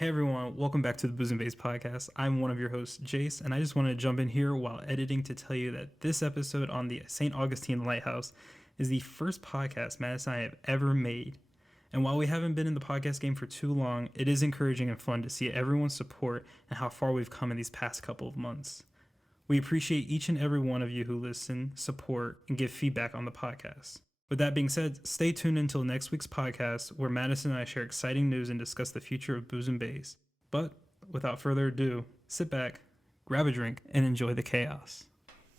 Hey everyone, welcome back to the Boos and Bays podcast. I'm one of your hosts, Jace, and I just want to jump in here while editing to tell you that this episode on the St. Augustine Lighthouse is the first podcast Madison and I have ever made. And while we haven't been in the podcast game for too long, it is encouraging and fun to see everyone's support and how far we've come in these past couple of months. We appreciate each and every one of you who listen, support, and give feedback on the podcast. With that being said, stay tuned until next week's podcast where Madison and I share exciting news and discuss the future of Boos and Bays. But without further ado, sit back, grab a drink, and enjoy the chaos.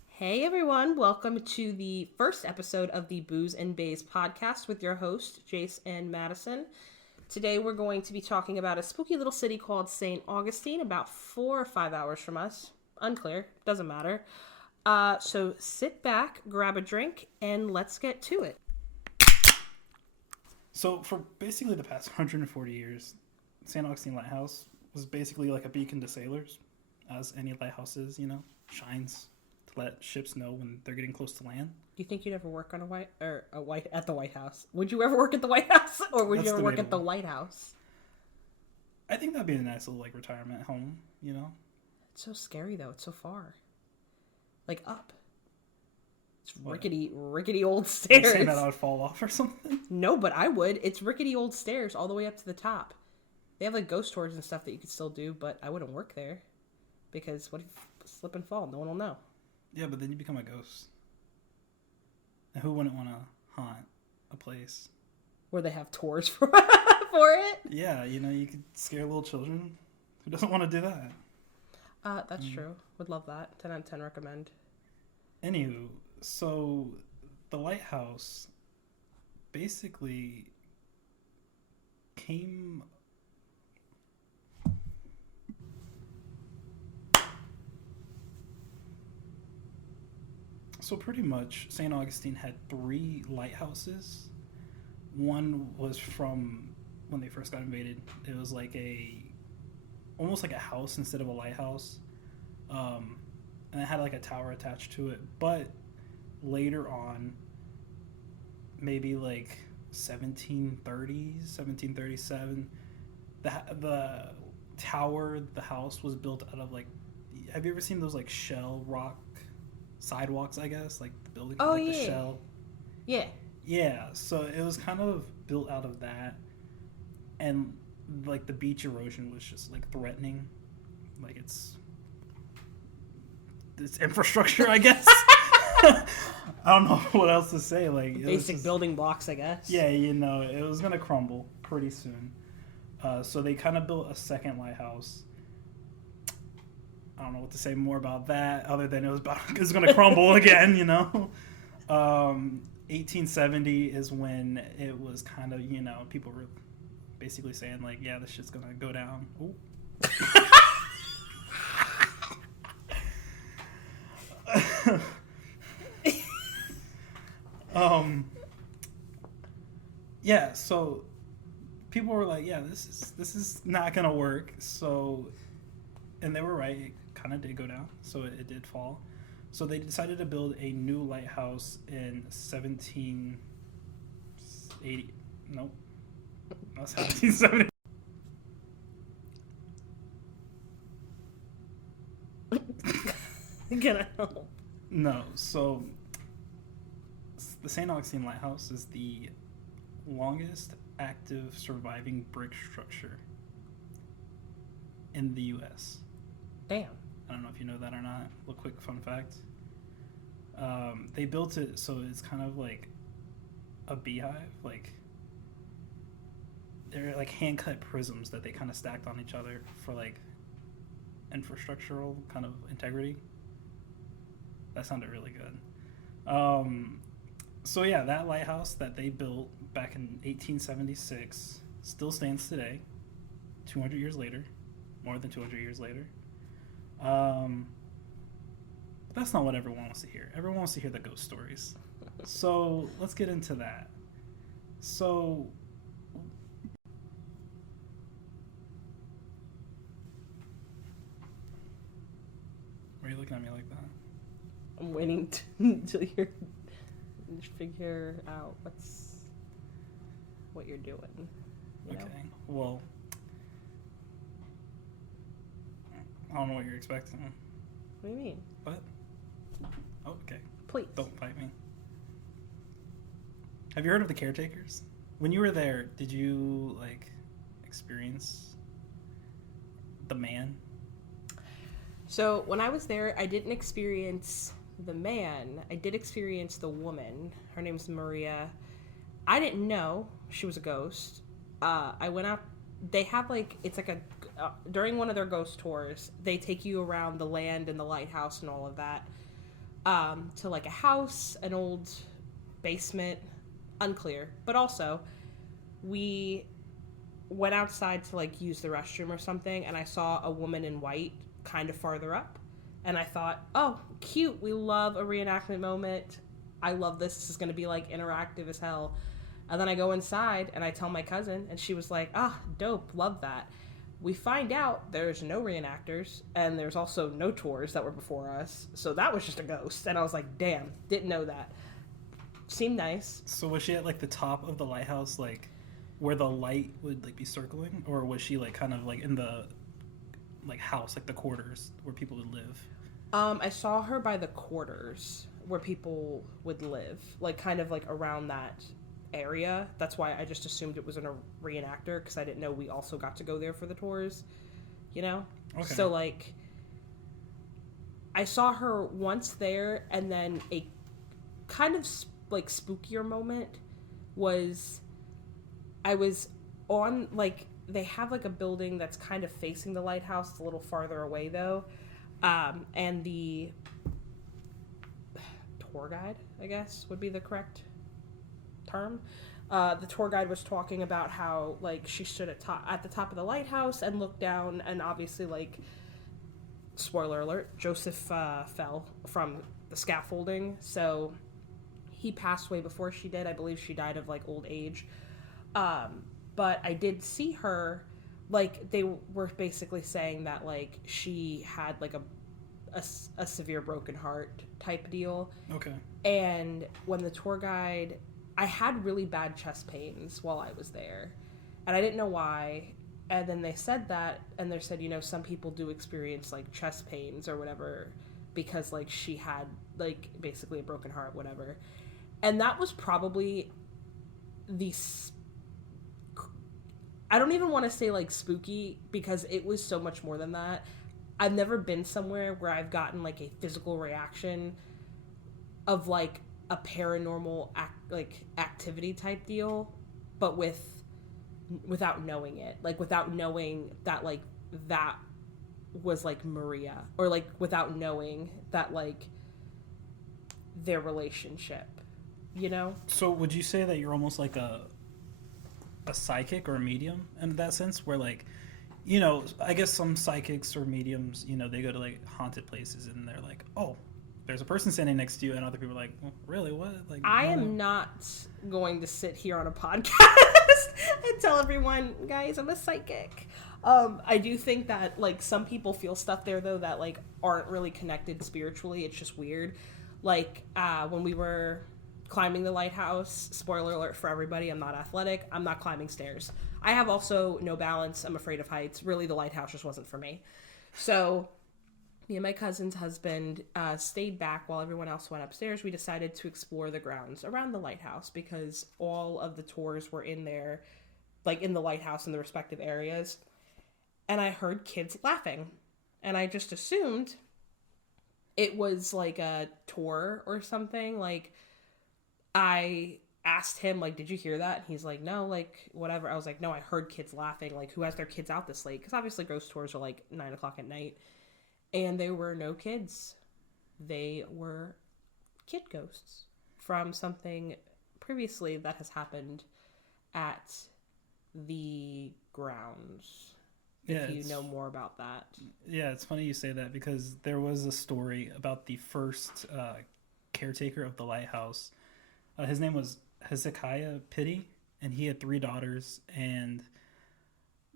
Hey everyone, welcome to the first episode of the Boos and Bays podcast with your host, Jace and Madison. Today we're going to be talking about a spooky little city called St. Augustine, about 4 or 5 hours from us. Unclear, doesn't matter. So sit back, grab a drink, and let's get to it. So for basically the past 140 years, St. Augustine Lighthouse was basically like a beacon to sailors, as any lighthouse is, shines to let ships know when they're getting close to land. Do you think you'd ever work on at the White House? Would you ever work at the White House, or would you ever work at the Lighthouse? I think that'd be a nice little retirement home, It's so scary though. It's so far. Up. It's rickety old stairs. You're saying that I would fall off or something? No, but I would. It's rickety old stairs all the way up to the top. They have ghost tours and stuff that you could still do, but I wouldn't work there. Because what if you slip and fall? No one will know. Yeah, but then you become a ghost. And who wouldn't want to haunt a place where they have tours for it? Yeah, you could scare little children. Who doesn't want to do that? That's true. Would love that. 10 out of 10 recommend. Anywho, so the lighthouse basically came... So pretty much, St. Augustine had 3 lighthouses. One was from when they first got invaded. It was almost like a house instead of a lighthouse. And it had a tower attached to it. But later on, maybe 1730s, 1737, the tower, the house was built out of have you ever seen those shell rock sidewalks, I guess? The building, the shell. Yeah. Yeah, so it was kind of built out of that. And the beach erosion was just threatening. It's infrastructure, I guess. I don't know what else to say. Basic building blocks, I guess. Yeah, it was gonna crumble pretty soon. So they kind of built a second lighthouse. I don't know what to say more about that, other than it was gonna crumble again. 1870 is when it was kind of people were basically saying yeah, this shit's gonna go down. Ooh. Yeah, so people were like, yeah, this is not gonna work. So, and they were right, it kind of did go down, so it did fall. So they decided to build a new lighthouse in 1780. Nope, not 1770. Gonna help. No, so the St. Augustine Lighthouse is the longest active surviving brick structure in the U.S. Damn. I don't know if you know that or not. A quick fun fact. They built it so it's kind of like a beehive. They're hand-cut prisms that they kind of stacked on each other for infrastructural kind of integrity. That sounded really good. So yeah, that lighthouse that they built back in 1876 still stands today, 200 years later, more than 200 years later. But that's not what everyone wants to hear. Everyone wants to hear the ghost stories. So let's get into that. So why are you looking at me like that? I'm waiting to figure out what you're doing. Okay. Well, I don't know what you're expecting. What do you mean? What? Oh, okay. Please. Don't bite me. Have you heard of the caretakers? When you were there, did you, experience the man? So when I was there, I didn't experience the man. I did experience the woman. Her name's Maria. I didn't know she was a ghost. I went out. They have during one of their ghost tours, they take you around the land and the lighthouse and all of that, to a house, an old basement, unclear. But also, we went outside to use the restroom or something, and I saw a woman in white kind of farther up, and I thought, oh, cute, we love a reenactment moment. I love this. This is going to be interactive as hell. And then I go inside and I tell my cousin, and she was like, dope, love that. We find out there's no reenactors, and there's also no tours that were before us, so that was just a ghost. And I was like, damn, didn't know that. Seemed nice. So was she at the top of the lighthouse, where the light would be circling, or was she kind of in the house, the quarters where people would live? I saw her by the quarters where people would live, kind of around that area. That's why I just assumed it was a reenactor, because I didn't know we also got to go there for the tours, Okay. So I saw her once there, and then a kind of spookier moment was I was on they have a building that's kind of facing the lighthouse. It's a little farther away though, and the tour guide, I guess would be the correct term. The tour guide was talking about how she stood at the top of the lighthouse and looked down, and obviously spoiler alert, Joseph fell from the scaffolding, so he passed away before she did. I believe she died of old age. But I did see her, they were basically saying that she had a severe broken heart type deal. Okay. And when the tour guide, I had really bad chest pains while I was there, and I didn't know why. And then they said that, and they said, some people do experience chest pains or whatever because she had basically a broken heart, whatever. And that was probably I don't even want to say spooky, because it was so much more than that. I've never been somewhere where I've gotten a physical reaction of a paranormal activity type deal, but without knowing it, without knowing that that was Maria, or without knowing that their relationship, So would you say that you're almost like a psychic or a medium in that sense, where I guess some psychics or mediums, they go to haunted places and they're like, oh, there's a person standing next to you, and other people are like, well, really, what? I am not going to sit here on a podcast and tell everyone, guys, I'm a psychic. I do think that some people feel stuff there though that aren't really connected spiritually. It's just weird. When we were climbing the lighthouse, spoiler alert for everybody, I'm not athletic. I'm not climbing stairs. I have also no balance. I'm afraid of heights. Really, the lighthouse just wasn't for me. So me and my cousin's husband stayed back while everyone else went upstairs. We decided to explore the grounds around the lighthouse, because all of the tours were in there, in the lighthouse in the respective areas. And I heard kids laughing, and I just assumed it was a tour or something. I asked him, did you hear that? And he's like, no, whatever. I was like, no, I heard kids laughing. Who has their kids out this late? Because obviously ghost tours are 9 o'clock at night. And there were no kids. They were kid ghosts from something previously that has happened at the grounds. Yeah, if you know more about that. Yeah, it's funny you say that, because there was a story about the first caretaker of the lighthouse. His name was Hezekiah Pitty, and he had 3 daughters, and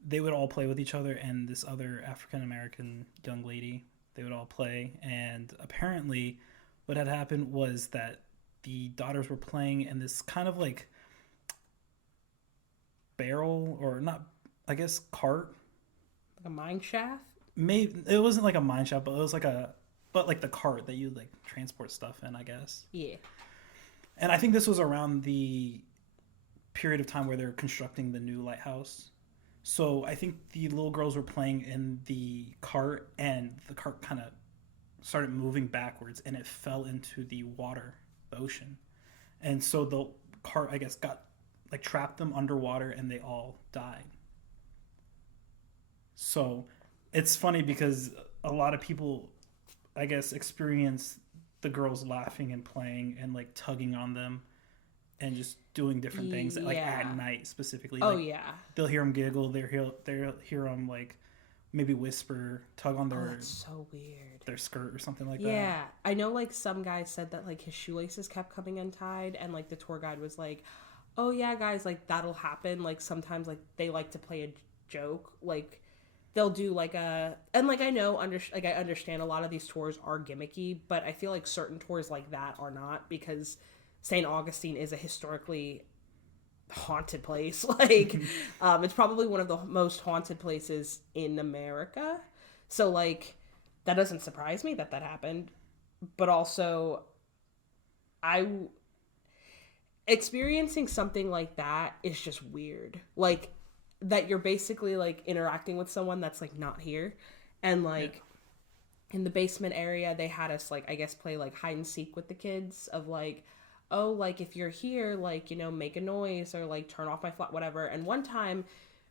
they would all play with each other, and this other African-American young lady, they would all play. And apparently what had happened was that the daughters were playing in this kind of barrel, or not, I guess, cart. A mine shaft? maybe it wasn't like a mine shaft, but it was like like the cart that you like transport stuff in, I guess. Yeah. And I think this was around the period of time where they're constructing the new lighthouse. So I think the little girls were playing in the cart, and the cart kind of started moving backwards, and it fell into the water, the ocean. And so the cart, I guess, got like trapped them underwater, and they all died. So it's funny because a lot of people, I guess, experience the girls laughing and playing and like tugging on them and just doing different things like at night specifically. Oh, like, yeah. They'll hear them giggle. They'll hear them like maybe whisper, tug on that's so weird. their skirt or something like that. Yeah. I know like some guy said that like his shoelaces kept coming untied, and like the tour guide was like, oh yeah, guys, like that'll happen. Like sometimes like they like to play a joke. Like they'll do like a, and like I know, I understand a lot of these tours are gimmicky, but I feel like certain tours like that are not, because St. Augustine is a historically haunted place. Like, it's probably one of the most haunted places in America. So, like, that doesn't surprise me that happened. But also, experiencing something like that is just weird. Like, that you're basically, like, interacting with someone that's, like, not here. And, like, in the basement area, they had us, like, I guess play, like, hide and seek with the kids of, like, oh, like, if you're here, like, you know, make a noise or, like, turn off my whatever. And one time,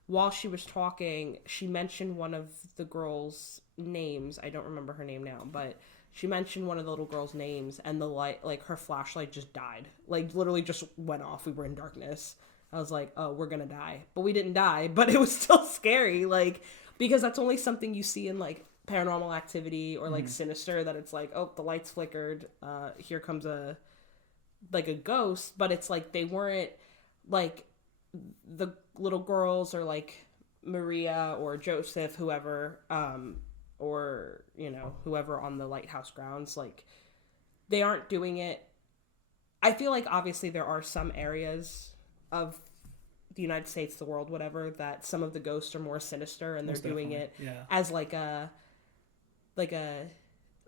while she was talking, she mentioned one of the girls' names. I don't remember her name now, but she mentioned one of the little girls' names, and the light, like, her flashlight just died. Like, literally just went off. We were in darkness. I was like, oh, we're gonna die. But we didn't die, but it was still scary, like, because that's only something you see in, like, Paranormal Activity or, like, Sinister, that it's like, oh, the lights flickered, here comes a ghost. But it's like they weren't like the little girls or like Maria or Joseph, whoever, or you know, whoever on the lighthouse grounds, like they aren't doing it. I feel like obviously there are some areas of the United States, the world, whatever, that some of the ghosts are more sinister, and they're doing it as like a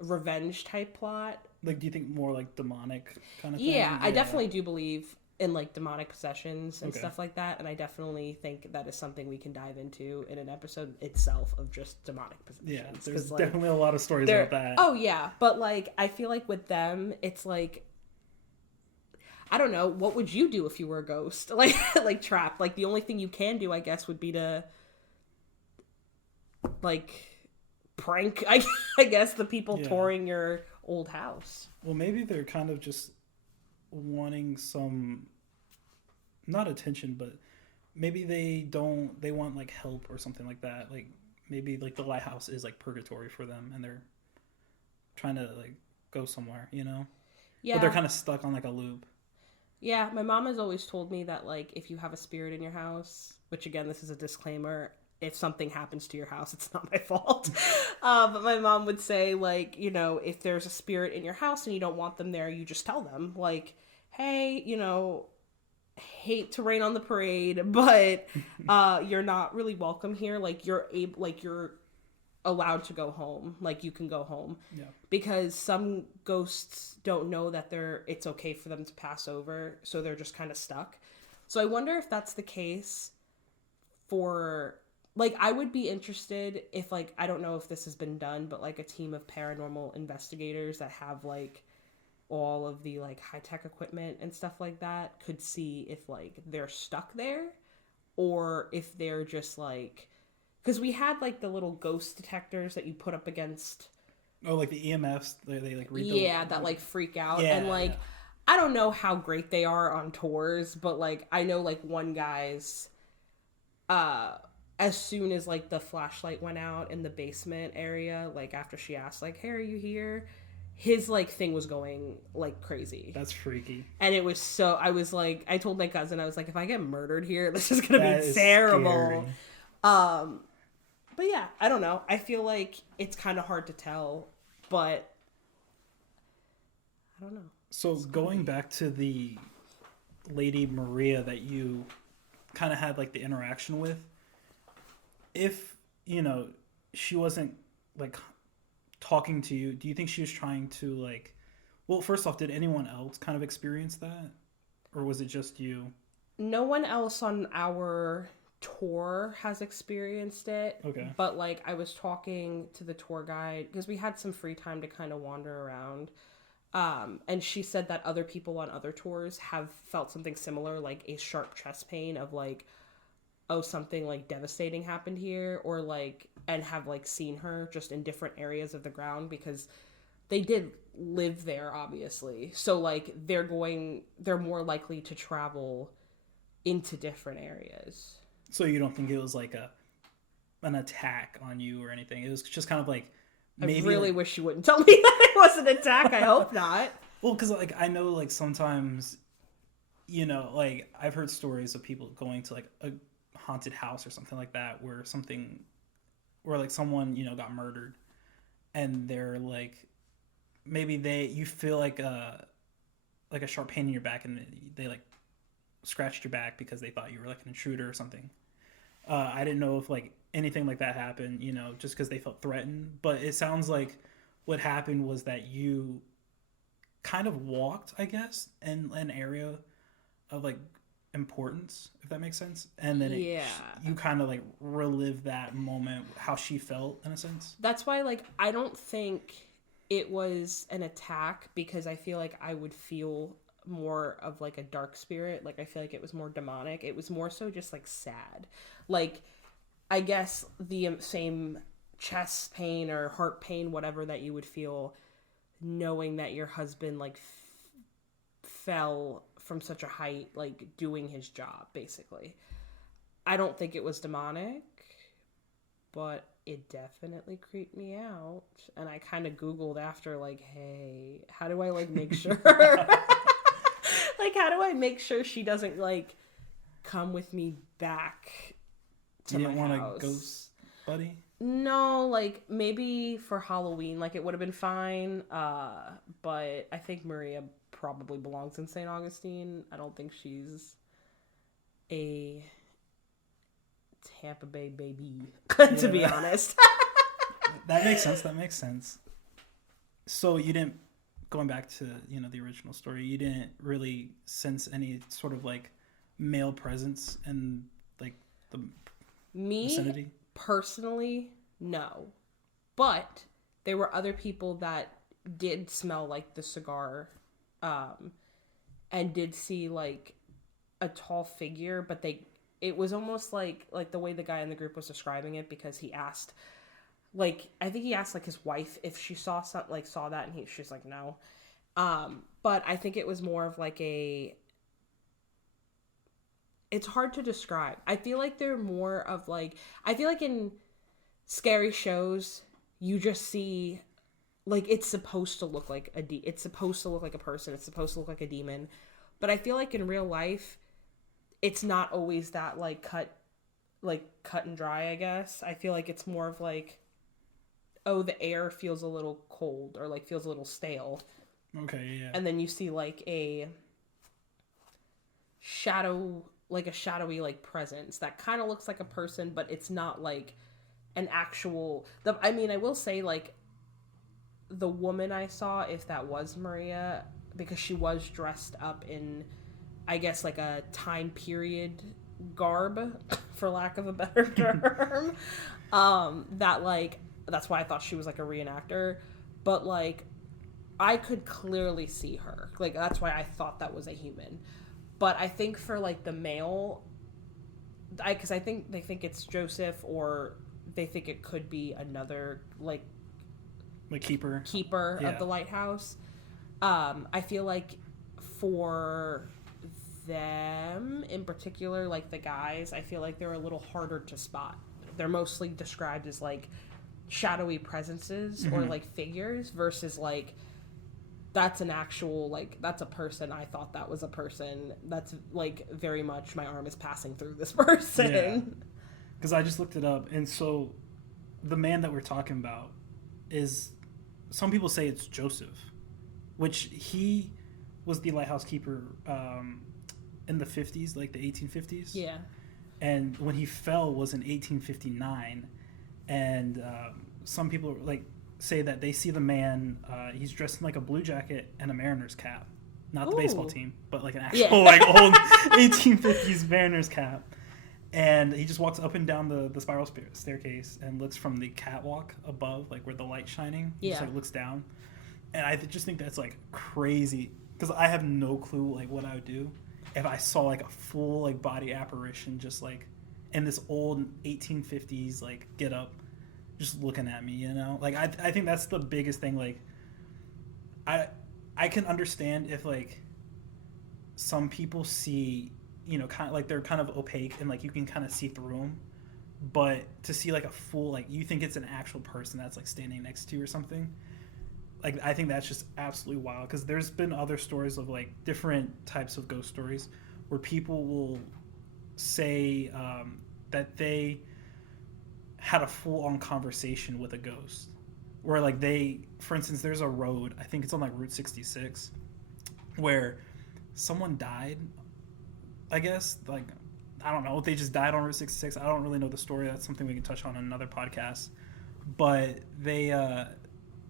revenge type plot. Like, do you think more like demonic kind of thing? Yeah, I definitely do believe in like demonic possessions and stuff like that, and I definitely think that is something we can dive into in an episode itself of just demonic possessions. Yeah, there's like, definitely a lot of stories about that. Oh yeah, but like I feel like with them, it's like, I don't know, what would you do if you were a ghost? Like trapped. Like the only thing you can do, I guess, would be to like prank, I guess, the people touring your old house. Well, maybe they're kind of just wanting some, not attention, but maybe they want like help or something like that. Like maybe like the lighthouse is like purgatory for them, and they're trying to like go somewhere, you know? Yeah. But they're kind of stuck on like a loop. Yeah, my mom has always told me that like if you have a spirit in your house, which again, this is a disclaimer, if something happens to your house, it's not my fault. But my mom would say, like, you know, if there's a spirit in your house and you don't want them there, you just tell them, like, hey, you know, hate to rain on the parade, but you're not really welcome here. Like, you're allowed to go home. Like, you can go home. Yeah. Because some ghosts don't know that it's okay for them to pass over, so they're just kind of stuck. So I wonder if that's the case for... Like, I would be interested if, like, I don't know if this has been done, but, like, a team of paranormal investigators that have, like, all of the, like, high-tech equipment and stuff like that could see if, like, they're stuck there, or if they're just, like... Because we had, like, the little ghost detectors that you put up against... Oh, like the EMFs, they like, read that, like, freak out. Yeah, and, like, I don't know how great they are on tours, but, like, I know, like, one guy's... as soon as, like, the flashlight went out in the basement area, like, after she asked, like, hey, are you here? His, like, thing was going, like, crazy. That's freaky. And it was so... I was, like... I told my cousin, I was like, if I get murdered here, this is gonna be terrible. Scary. But, yeah, I don't know. I feel like it's kind of hard to tell, but... I don't know. So, going back to the Lady Maria that you kind of had, like, the interaction with... If, you know, she wasn't like talking to you, do you think she was trying to like? Well, first off, did anyone else kind of experience that, or was it just you? No one else on our tour has experienced it. Okay. But like I was talking to the tour guide because we had some free time to kind of wander around. And she said that other people on other tours have felt something similar, like a sharp chest pain of like, oh, something like devastating happened here, or like, and have like seen her just in different areas of the ground because they did live there, obviously. So like they're more likely to travel into different areas. So you don't think it was like an attack on you or anything? It was just kind of like maybe. I really like, wish you wouldn't tell me that it was an attack. I hope not. well, because like I know like sometimes, like I've heard stories of people going to like a haunted house or something like that where like someone got murdered, and they're like maybe you feel like a sharp pain in your back, and they like scratched your back because they thought you were like an intruder or something. I didn't know if like anything like that happened, just because they felt threatened. But it sounds like what happened was that you kind of walked, I guess, in an area of like importance, if that makes sense. And then you kind of like relive that moment, how she felt in a sense. That's why like I don't think it was an attack, because I feel like I would feel more of like a dark spirit. Like I feel like it was more demonic. It was more so just like sad. Like I guess the same chest pain or heart pain, whatever, that you would feel knowing that your husband like fell from such a height, like doing his job, basically. I don't think it was demonic, but it definitely creeped me out. And I kind of Googled after, like, hey, how do I like make sure like, how do I make sure she doesn't like come with me back to my house? You didn't want a ghost buddy? No, like maybe for Halloween, like it would have been fine. But I think Maria probably belongs in St. Augustine. I don't think she's a Tampa Bay baby, to be honest. That makes sense. So you didn't, going back to, the original story, you didn't really sense any sort of like male presence in like the vicinity? Personally, no. But there were other people that did smell like the cigar, and did see like a tall figure, but it was almost like the way the guy in the group was describing it, because he asked, like, I think he asked like his wife if she saw something, like saw that, and she's like, no. But I think it was more of like it's hard to describe. I feel like they're more of like, I feel like in scary shows, you just see, like, it's supposed to look like it's supposed to look like a person, it's supposed to look like a demon. But I feel like in real life, it's not always that like cut and dry, I guess. I feel like it's more of like, oh, the air feels a little cold, or like feels a little stale. Okay, yeah. And then you see like a shadowy like presence that kind of looks like a person, but it's not like an actual. I mean, I will say, like, the woman I saw, if that was Maria, because she was dressed up in, I guess, like a time period garb, for lack of a better term. That's why I thought she was like a reenactor. But like, I could clearly see her. Like, that's why I thought that was a human. But I think for like the male, because I think they think it's Joseph, or they think it could be another like keeper of the lighthouse. I feel like for them in particular, like the guys, I feel like they're a little harder to spot. They're mostly described as like shadowy presences, mm-hmm. or like figures, versus like that's an actual, like, that's a person. I thought that was a person. That's like very much my arm is passing through this person. Yeah. Because I just looked it up, and so the man that we're talking about is, some people say it's Joseph, which he was the lighthouse keeper in the 50s, like the 1850s. Yeah. And when he fell was in 1859, and some people like say that they see the man. He's dressed in like a blue jacket and a Mariners cap, not the baseball team, but like an actual like old 1850s Mariners cap. And he just walks up and down the spiral staircase and looks from the catwalk above, like where the light's shining. He just like looks down, and I just think that's like crazy because I have no clue like what I would do if I saw like a full like body apparition just like in this old 1850s like get up, just looking at me. You know, like I think that's the biggest thing. Like I can understand if like some people see, you know, kind of like they're kind of opaque and like you can kind of see through them, but to see like a full, like you think it's an actual person that's like standing next to you or something, like I think that's just absolutely wild. Because there's been other stories of like different types of ghost stories where people will say that they had a full-on conversation with a ghost, where like they, for instance, there's a road, I think it's on like Route 66, where someone died, I guess, like, I don't know if they just died on Route 66. I don't really know the story. That's something we can touch on in another podcast. But they,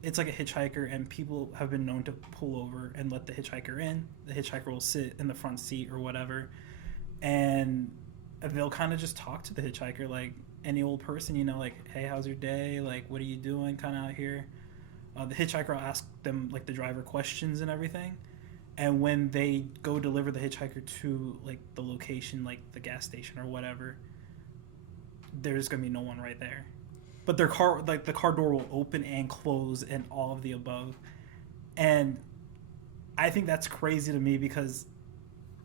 it's like a hitchhiker, and people have been known to pull over and let the hitchhiker in. The hitchhiker will sit in the front seat or whatever, and they'll kind of just talk to the hitchhiker like any old person, you know, like, hey, how's your day? Like, what are you doing kind of out here? The hitchhiker will ask them, like, the driver questions and everything. And when they go deliver the hitchhiker to, like, the location, like the gas station or whatever, there's going to be no one right there. But their car, like, the car door will open and close and all of the above. And I think that's crazy to me because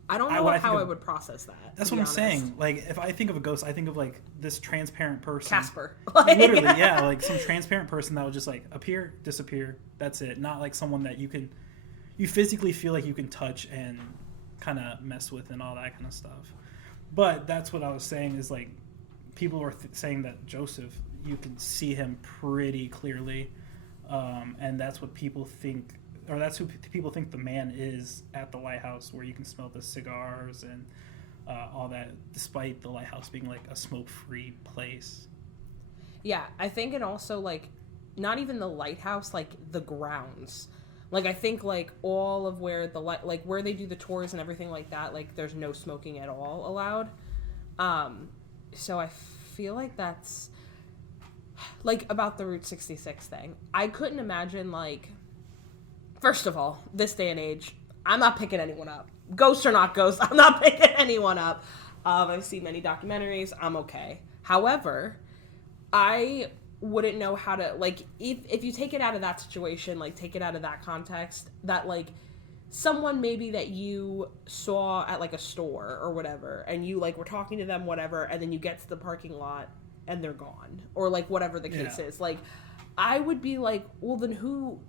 I don't know how I would process that. That's what I'm saying. Like, if I think of a ghost, I think of, like, this transparent person. Casper. Literally, yeah. Like, some transparent person that will just, like, appear, disappear. That's it. Not, like, someone that you physically feel like you can touch and kind of mess with and all that kind of stuff. But that's what I was saying is, like, people were saying that Joseph, you can see him pretty clearly. And that's what people think, or that's who people think the man is at the lighthouse, where you can smell the cigars and all that, despite the lighthouse being like a smoke-free place. Yeah, I think it also, like, not even the lighthouse, like the grounds. Like, I think, like, all of where the like where they do the tours and everything like that, like, there's no smoking at all allowed. So I feel like that's, like, about the Route 66 thing. I couldn't imagine, like, first of all, this day and age, I'm not picking anyone up. Ghosts or not ghosts, I'm not picking anyone up. I've seen many documentaries. I'm okay. However, I wouldn't know how to, like, if you take it out of that situation, like, take it out of that context, that, like, someone maybe that you saw at, like, a store or whatever, and you, like, were talking to them, whatever, and then you get to the parking lot and they're gone, or, like, whatever the case is. Like, I would be like, well, then who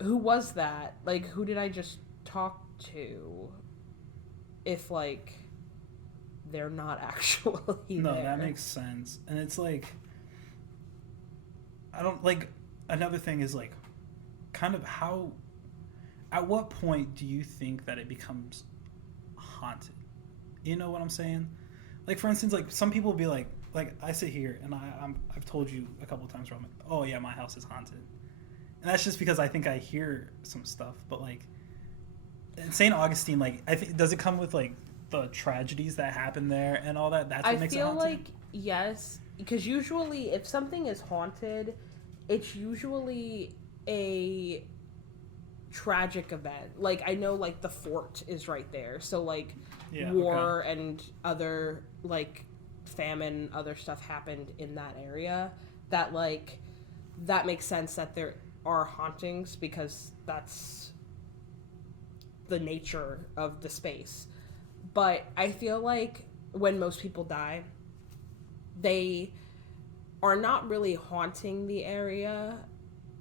was that? Like, who did I just talk to if, like, they're not actually No, there? that makes sense. And it's like, I don't, like, another thing is, like, kind of how, at what point do you think that it becomes haunted? You know what I'm saying? Like, for instance, like, some people will be like I sit here and I've told you a couple of times where I'm like, oh yeah, my house is haunted. And that's just because I think I hear some stuff. But, like, in St. Augustine, like, I think, does it come with, like, the tragedies that happen there and all that? That's what makes it haunted? I feel like, yes. Because usually, if something is haunted, it's usually a tragic event. Like, I know, like, the fort is right there. So, like, war and other, like, famine, other stuff happened in that area. That, like, that makes sense that there are hauntings, because that's the nature of the space. But I feel like when most people die, they are not really haunting the area.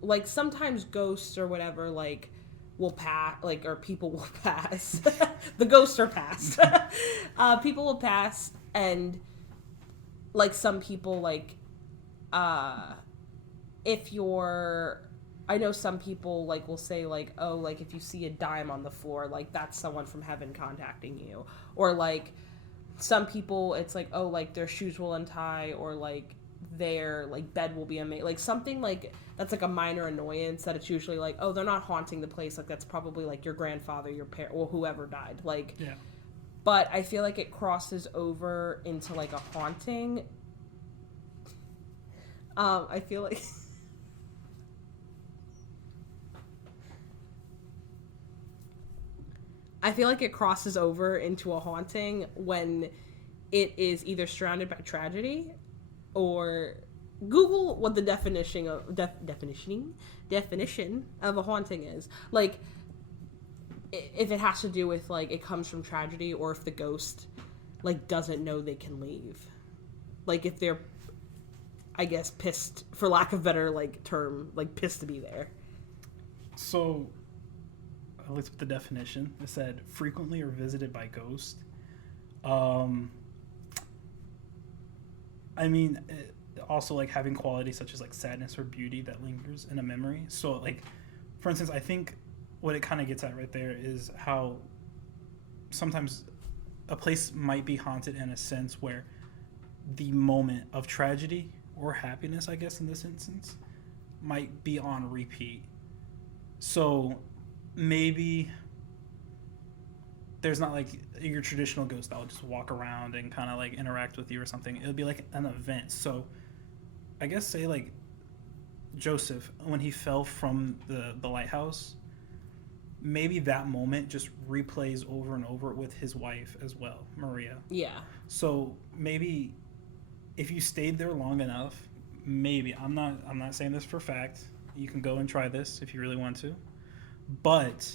Like, sometimes ghosts or whatever, like, will pass, like, or people will pass. The ghosts are passed. People will pass, and, like, some people, like, if you're, I know some people, like, will say, like, oh, like, if you see a dime on the floor, like, that's someone from heaven contacting you. Or, like, some people it's like, oh, like their shoes will untie, or like their like bed will be unmade, like something like that's like a minor annoyance that it's usually like, oh, they're not haunting the place, like that's probably like your grandfather, your parent, or whoever died, like. Yeah. But I feel like it crosses over into like a haunting. I feel like it crosses over into a haunting when it is either surrounded by tragedy, or Google what the definition of a haunting is. Like, if it has to do with like it comes from tragedy, or if the ghost like doesn't know they can leave, like if they're, I guess, pissed, for lack of better like term, like pissed to be there. So I looked up the definition. It said frequently or visited by ghost. I mean, also like having qualities such as like sadness or beauty that lingers in a memory. So like, for instance, I think what it kind of gets at right there is how sometimes a place might be haunted in a sense where the moment of tragedy or happiness, I guess in this instance, might be on repeat. So maybe there's not like your traditional ghost that will just walk around and kind of like interact with you or something. It'll be like an event. So I guess say like Joseph, when he fell from the lighthouse, maybe that moment just replays over and over with his wife as well, Maria. Yeah. So maybe if you stayed there long enough, maybe I'm not saying this for fact. You can go and try this if you really want to. But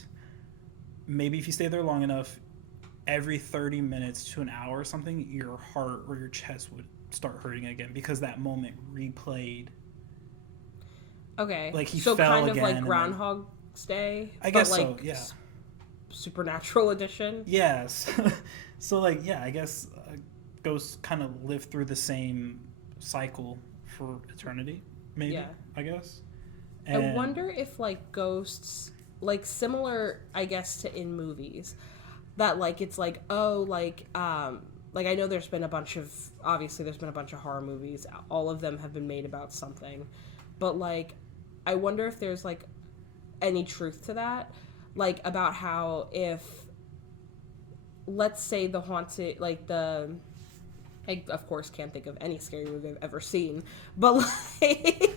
maybe if you stay there long enough, every 30 minutes to an hour or something, your heart or your chest would start hurting again because that moment replayed. Okay. Like he so fell kind of again like and Groundhog's Day. I guess but like so, yeah. Supernatural edition. Yes. So like, yeah, I guess ghosts kind of live through the same cycle for eternity, maybe. Yeah. I guess. And I wonder if like ghosts, like similar, I guess, to in movies, that like it's like, oh, like I know there's been a bunch of horror movies. All of them have been made about something, but like I wonder if there's like any truth to that, like about how if, let's say the haunted, like the, I of course can't think of any scary movie I've ever seen, but like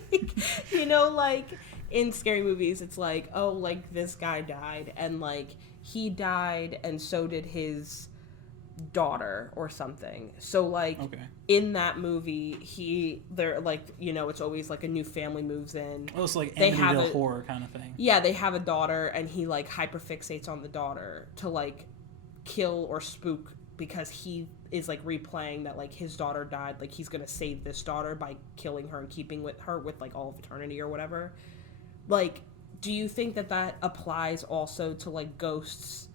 you know, like in scary movies it's like, oh, like this guy died and like he died and so did his daughter or something. So like in that movie they're like, you know, it's always like a new family moves in. Oh, it's like Amityville Horror kind of thing. Yeah, they have a daughter and he like hyperfixates on the daughter to like kill or spook because he is like replaying that like his daughter died, like he's gonna save this daughter by killing her and keeping with her with like all of eternity or whatever. Like, do you think that applies also to like ghosts?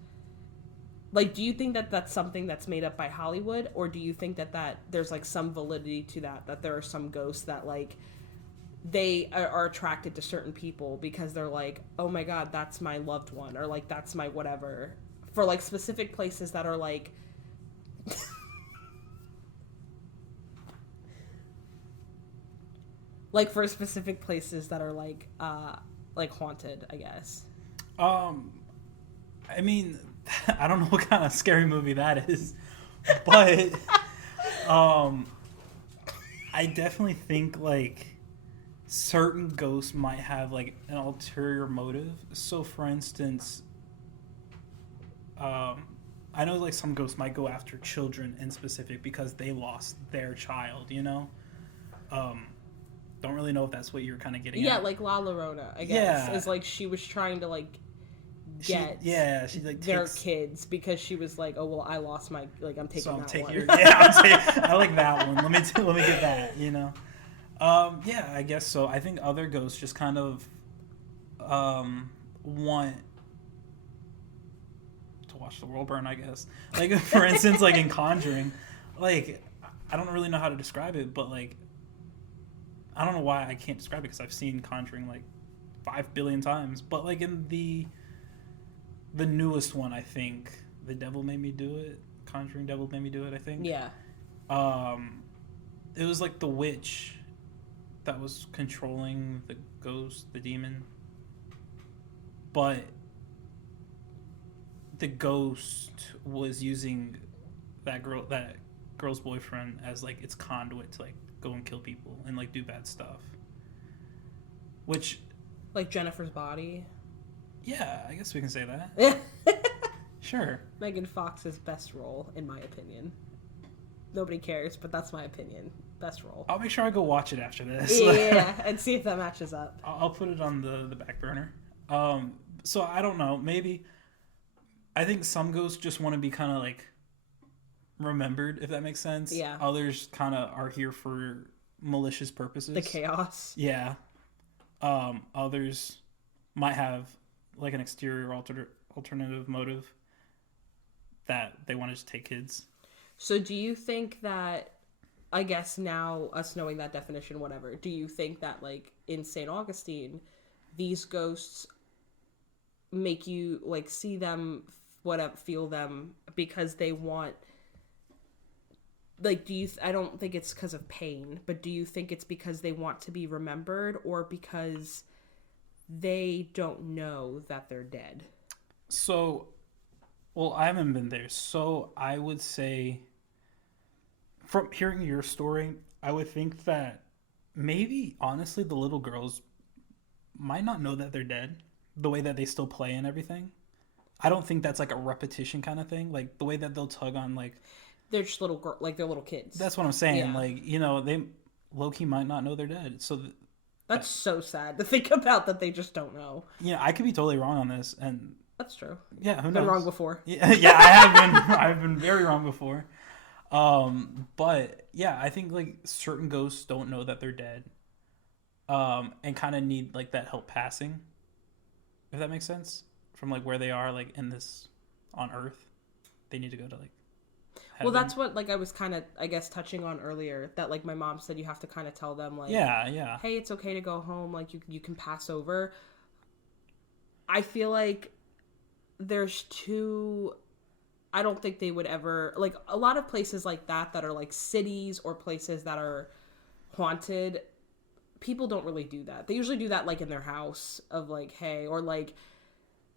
Like, do you think that that's something that's made up by Hollywood, or do you think that there's like some validity to that there are some ghosts that like they are attracted to certain people because they're like, oh my god, that's my loved one, or like that's my whatever, for like specific places that are like like for specific places that are like haunted, I guess. I mean, I don't know what kind of scary movie that is, but I definitely think like certain ghosts might have like an ulterior motive. So for instance, I know like some ghosts might go after children in specific because they lost their child, you know? Don't really know if that's what you're kind of getting at. Yeah, like La Llorona, I guess. Yeah. Is like she was trying to like get she like their kids because she was like, oh, well, I lost my, like, I'm taking that one. I like that one. Let me get that, you know? Yeah, I guess so. I think other ghosts just kind of want to watch the world burn, I guess. Like, for instance, like in Conjuring, like, I don't really know how to describe it, but like, I don't know why I can't describe it because I've seen Conjuring like 5 billion times. But like in the newest one, I think The Devil Made Me Do It, Conjuring Devil Made Me Do It, I think. Yeah. It was like the witch that was controlling the ghost, the demon. But the ghost was using that girl's boyfriend as like its conduit to like go and kill people and like do bad stuff. Which, like Jennifer's Body. Yeah, I guess we can say that. Sure. Megan Fox's best role, in my opinion. Nobody cares, but that's my opinion. Best role. I'll make sure I go watch it after this. Yeah, and see if that matches up. I'll put it on the back burner. So I don't know. Maybe I think some ghosts just want to be kind of like remembered, if that makes sense. Yeah. Others kind of are here for malicious purposes. The chaos. Yeah. Others might have like an exterior alternative motive that they want to just take kids. So do you think that, I guess now us knowing that definition, whatever, do you think that like in St. Augustine, these ghosts make you like see them, whatever, feel them because they want, like, I don't think it's because of pain, but do you think it's because they want to be remembered or because they don't know that they're dead? So, well, I haven't been there. So I would say, from hearing your story, I would think that maybe, honestly, the little girls might not know that they're dead, the way that they still play and everything. I don't think that's like a repetition kind of thing. Like the way that they'll tug on like... They're just little like they're little kids. That's what I'm saying. Yeah. Like, you know, they low-key might not know they're dead. So that's so sad to think about that they just don't know. Yeah, I could be totally wrong on this, and that's true. Yeah, who knows? Been wrong before. Yeah, I have been. I've been very wrong before. But yeah, I think like certain ghosts don't know that they're dead, and kind of need like that help passing. If that makes sense, from like where they are, like in this on Earth, they need to go to like heaven. Well, that's what like I was kind of, I guess, touching on earlier, that like my mom said you have to kind of tell them like, yeah, hey, it's okay to go home, like you can pass over. I feel like there's I don't think they would ever, like a lot of places like that are like cities or places that are haunted, people don't really do that. They usually do that like in their house of like, hey, or like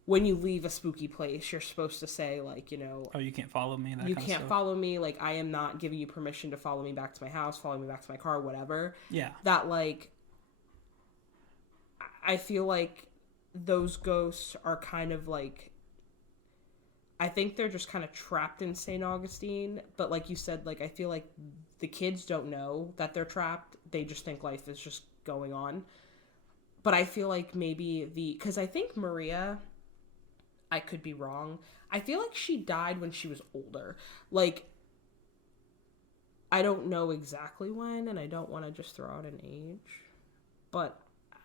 when you leave a spooky place, you're supposed to say like, you know, oh, you can't follow me. You can't follow me. Like, I am not giving you permission to follow me back to my house, follow me back to my car, whatever. Yeah. That like, I feel like those ghosts are kind of like, I think they're just kind of trapped in St. Augustine. But like you said, like, I feel like the kids don't know that they're trapped. They just think life is just going on. But I feel like maybe because I think Maria, I could be wrong, I feel like she died when she was older. Like, I don't know exactly when, and I don't want to just throw out an age, but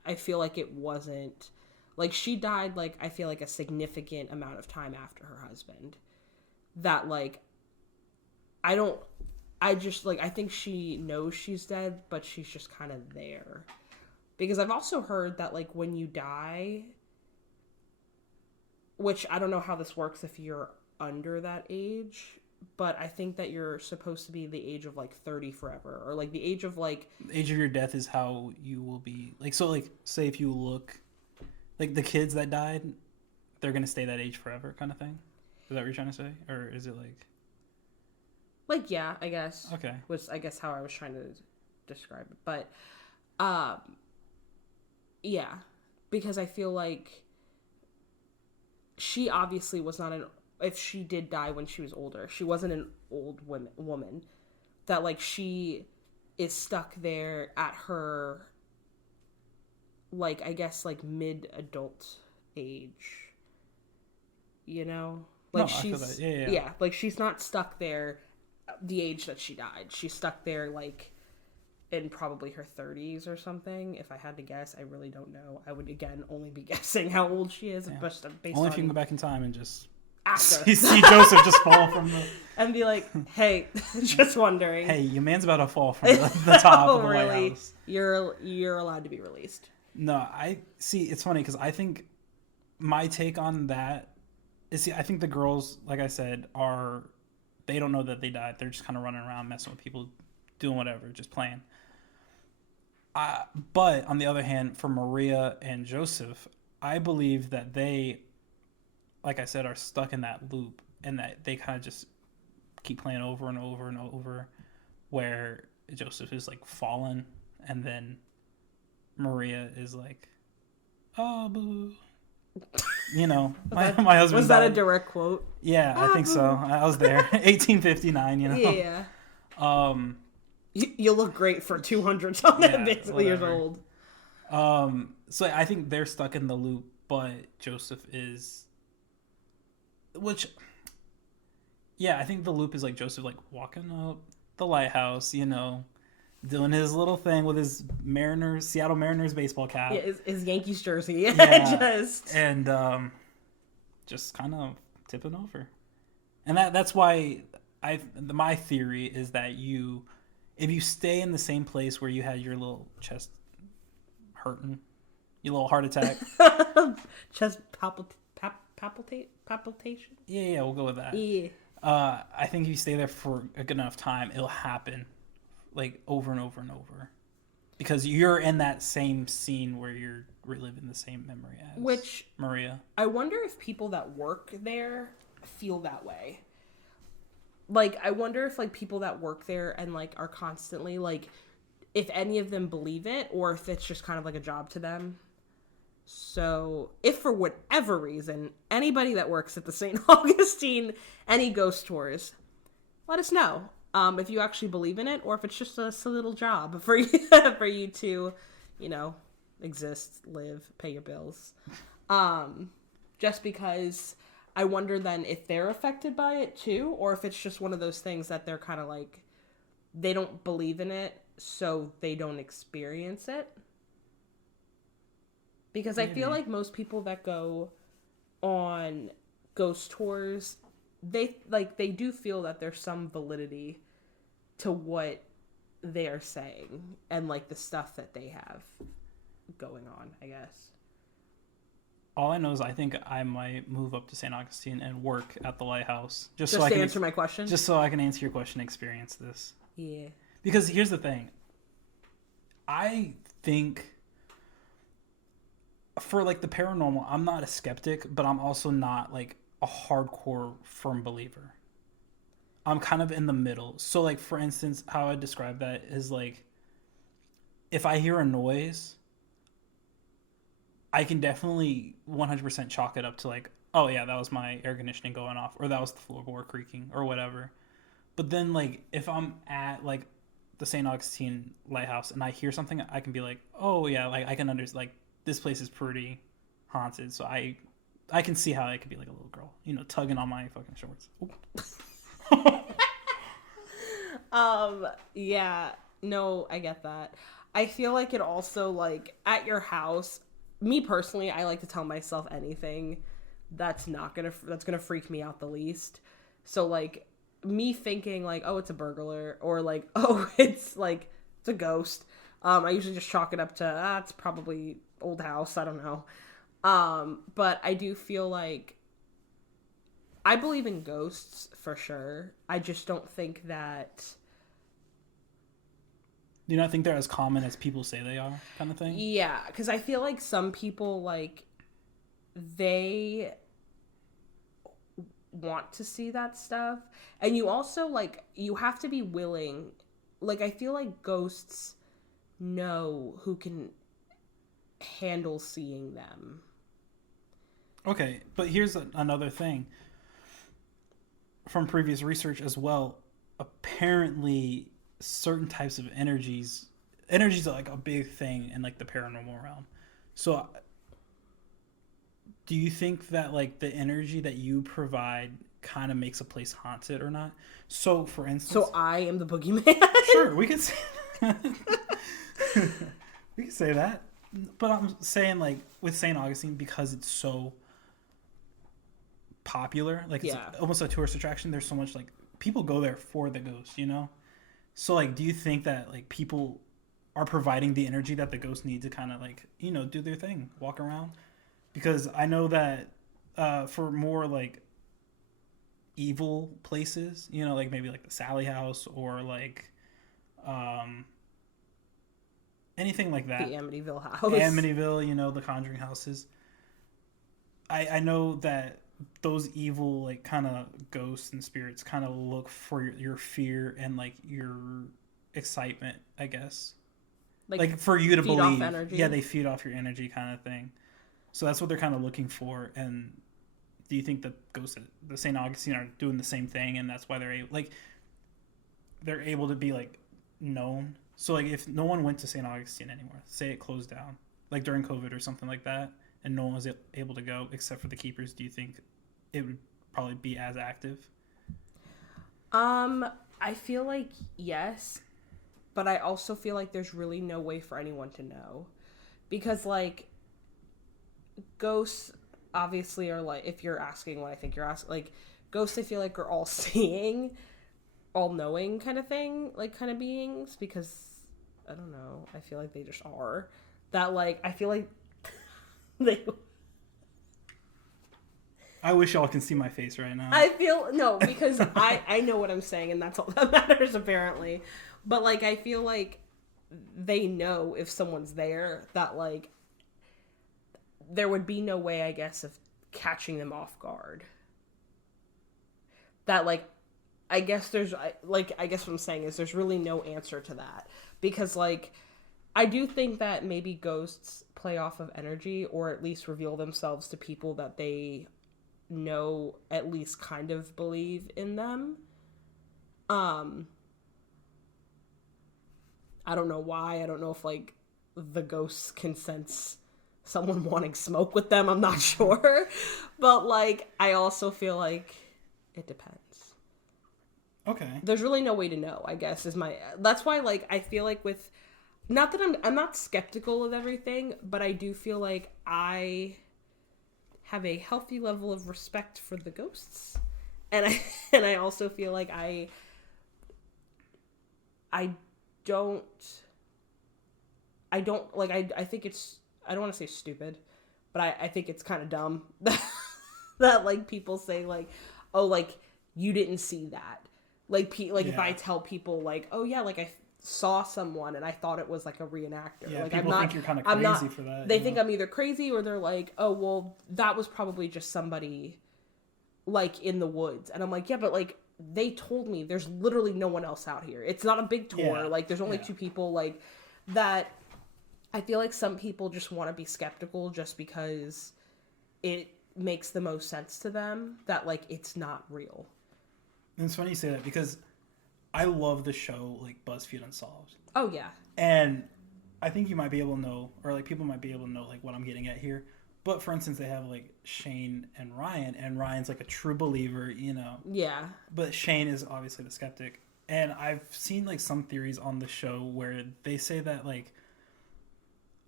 I feel like it wasn't, like, she died, like, I feel like a significant amount of time after her husband. That, like, I think she knows she's dead, but she's just kind of there. Because I've also heard that, like, when you die, which I don't know how this works if you're under that age, but I think that you're supposed to be the age of, like, 30 forever. Or, like, the age of, like... The age of your death is how you will be. Like, so, like, say if you look... Like, the kids that died, they're going to stay that age forever kind of thing? Is that what you're trying to say? Or is it, like... Like, yeah, I guess. Okay. Was, I guess, how I was trying to describe it. But, yeah. Because I feel like she obviously was not if she did die when she was older, she wasn't an old woman. That, like, she is stuck there at her, like, I guess, like, mid-adult age. You know? Like, no, she's... I feel that. Yeah. Yeah, like, she's not stuck there the age that she died. She's stuck there, like, in probably her 30s or something. If I had to guess, I really don't know. I would, again, only be guessing how old she is. Yeah. Based only if you can go back in time and just after. see Joseph just fall from the... And be like, hey, just wondering. Hey, your man's about to fall from the top of the really? lighthouse. You're allowed to be released. No, I see. It's funny because I think my take on that is, I think the girls, like I said, They don't know that they died. They're just kind of running around, messing with people, doing whatever, just playing. But on the other hand, for Maria and Joseph, I believe that they, like I said, are stuck in that loop, and that they kind of just keep playing over and over and over, where Joseph is like fallen, and then Maria is like, oh, boo. You know, my husband was that died. a direct quote? Yeah, I think so. I was there. 1859, you know. Yeah. You look great for 200 something basically years old. So I think they're stuck in the loop, but Joseph is, which, yeah, I think the loop is like Joseph like walking up the lighthouse, you know, doing his little thing with his Seattle Mariners baseball cap. Yeah, his Yankees jersey. Yeah, just kind of tipping over. And that's why my theory is that if you stay in the same place where you had your little chest hurting, your little heart attack. Chest palpitation? Yeah, we'll go with that. Yeah. I think if you stay there for a good enough time, it'll happen like over and over and over. Because you're in that same scene where you're reliving the same memory as Maria. I wonder if people that work there feel that way. Like, I wonder if, like, people that work there and, like, are constantly, like, if any of them believe it or if it's just kind of like a job to them. So, if for whatever reason, anybody that works at the St. Augustine, any ghost tours, let us know. If you actually believe in it, or if it's just a little job for you, for you to, you know, exist, live, pay your bills. Just because I wonder then if they're affected by it too, or if it's just one of those things that they're kind of like, they don't believe in it, so they don't experience it. Because I feel like most people that go on ghost tours, they do feel that there's some validity to what they are saying and like the stuff that they have going on, I guess. All I know is I think I might move up to St. Augustine and work at the lighthouse just so I can answer my question. Just so I can answer your question and experience this. Yeah. Because here's the thing. I think for like the paranormal, I'm not a skeptic, but I'm also not like a hardcore firm believer. I'm kind of in the middle. So like, for instance, how I describe that is like, if I hear a noise, I can definitely 100% chalk it up to like, oh yeah, that was my air conditioning going off, or that was the floorboard creaking, or whatever. But then like, if I'm at like the St. Augustine Lighthouse and I hear something, I can be like, oh yeah, like I can understand, like this place is pretty haunted, so I can see how I could be like a little girl, you know, tugging on my fucking shorts. Yeah, no, I get that. I feel like it also, like, at your house, me personally, I like to tell myself anything that's gonna freak me out the least. So, like, me thinking, like, oh, it's a burglar, or, like, oh, it's a ghost. I usually just chalk it up to, it's probably old house, I don't know. But I do feel like I believe in ghosts for sure. I just don't think that. Do you not think they're as common as people say they are, kind of thing? Yeah, because I feel like some people, like, they want to see that stuff. And you also, like, you have to be willing. Like, I feel like ghosts know who can handle seeing them. Okay, but here's another thing. From previous research as well, apparently certain types of energies are like a big thing in like the paranormal realm. So do you think that like the energy that you provide kind of makes a place haunted or not? So for instance, so I am the boogeyman. Sure, we could say we could say that. But I'm saying like with St. Augustine, because it's so popular, like it's almost a tourist attraction, there's so much like people go there for the ghost, you know? So like, do you think that like people are providing the energy that the ghosts need to kind of like, you know, do their thing, walk around? Because I know that for more like evil places, you know, like maybe like the Sally House or like anything like that. The Amityville house. Amityville, you know, the Conjuring houses. I know that those evil like kind of ghosts and spirits kind of look for your fear and like your excitement, I guess. Like for you to feed believe. off energy. Yeah, they feed off your energy kind of thing. So that's what they're kind of looking for. And do you think that ghosts at the St. Augustine are doing the same thing, and that's why they're able to be like known? So like if no one went to St. Augustine anymore, say it closed down, like during COVID or something like that, and no one was able to go except for the keepers, do you think it would probably be as active? I feel like yes, but I also feel like there's really no way for anyone to know, because like ghosts obviously are like, if you're asking what I think you're asking, like ghosts I feel like are all seeing, all knowing kind of thing, like kind of beings, because I don't know, I feel like they just are that, like I feel like they I wish y'all can see my face right now. I feel no, because I know what I'm saying, and that's all that matters apparently. But like I feel like they know if someone's there, that like there would be no way, I guess, of catching them off guard. That like I guess I guess what I'm saying is there's really no answer to that, because like I do think that maybe ghosts play off of energy, or at least reveal themselves to people that they know, at least kind of believe in them. I don't know why. I don't know if like the ghosts can sense someone wanting smoke with them. I'm not sure. But like I also feel like it depends. Okay. There's really no way to know, I guess, that's why like I feel like with, not that I'm not skeptical of everything, but I do feel like I have a healthy level of respect for the ghosts, and I also feel like I don't like, I think it's, I don't want to say stupid, but I think it's kind of dumb that like people say like, oh, like you didn't see that, like if I tell people like, oh yeah, like I saw someone and I thought it was like a reenactor. Yeah, like people think you're kind of crazy for that. They think I'm either crazy, or they're like, oh well, that was probably just somebody like in the woods. And I'm like, yeah, but like they told me there's literally no one else out here. It's not a big tour. Yeah. Like there's only two people. Like that. I feel like some people just want to be skeptical just because it makes the most sense to them, that like it's not real. And it's funny you say that, because I love the show like BuzzFeed Unsolved. Oh yeah. And I think you might be able to know, or like people might be able to know like what I'm getting at here. But for instance, they have like Shane and Ryan's like a true believer, you know. Yeah. But Shane is obviously the skeptic. And I've seen like some theories on the show where they say that like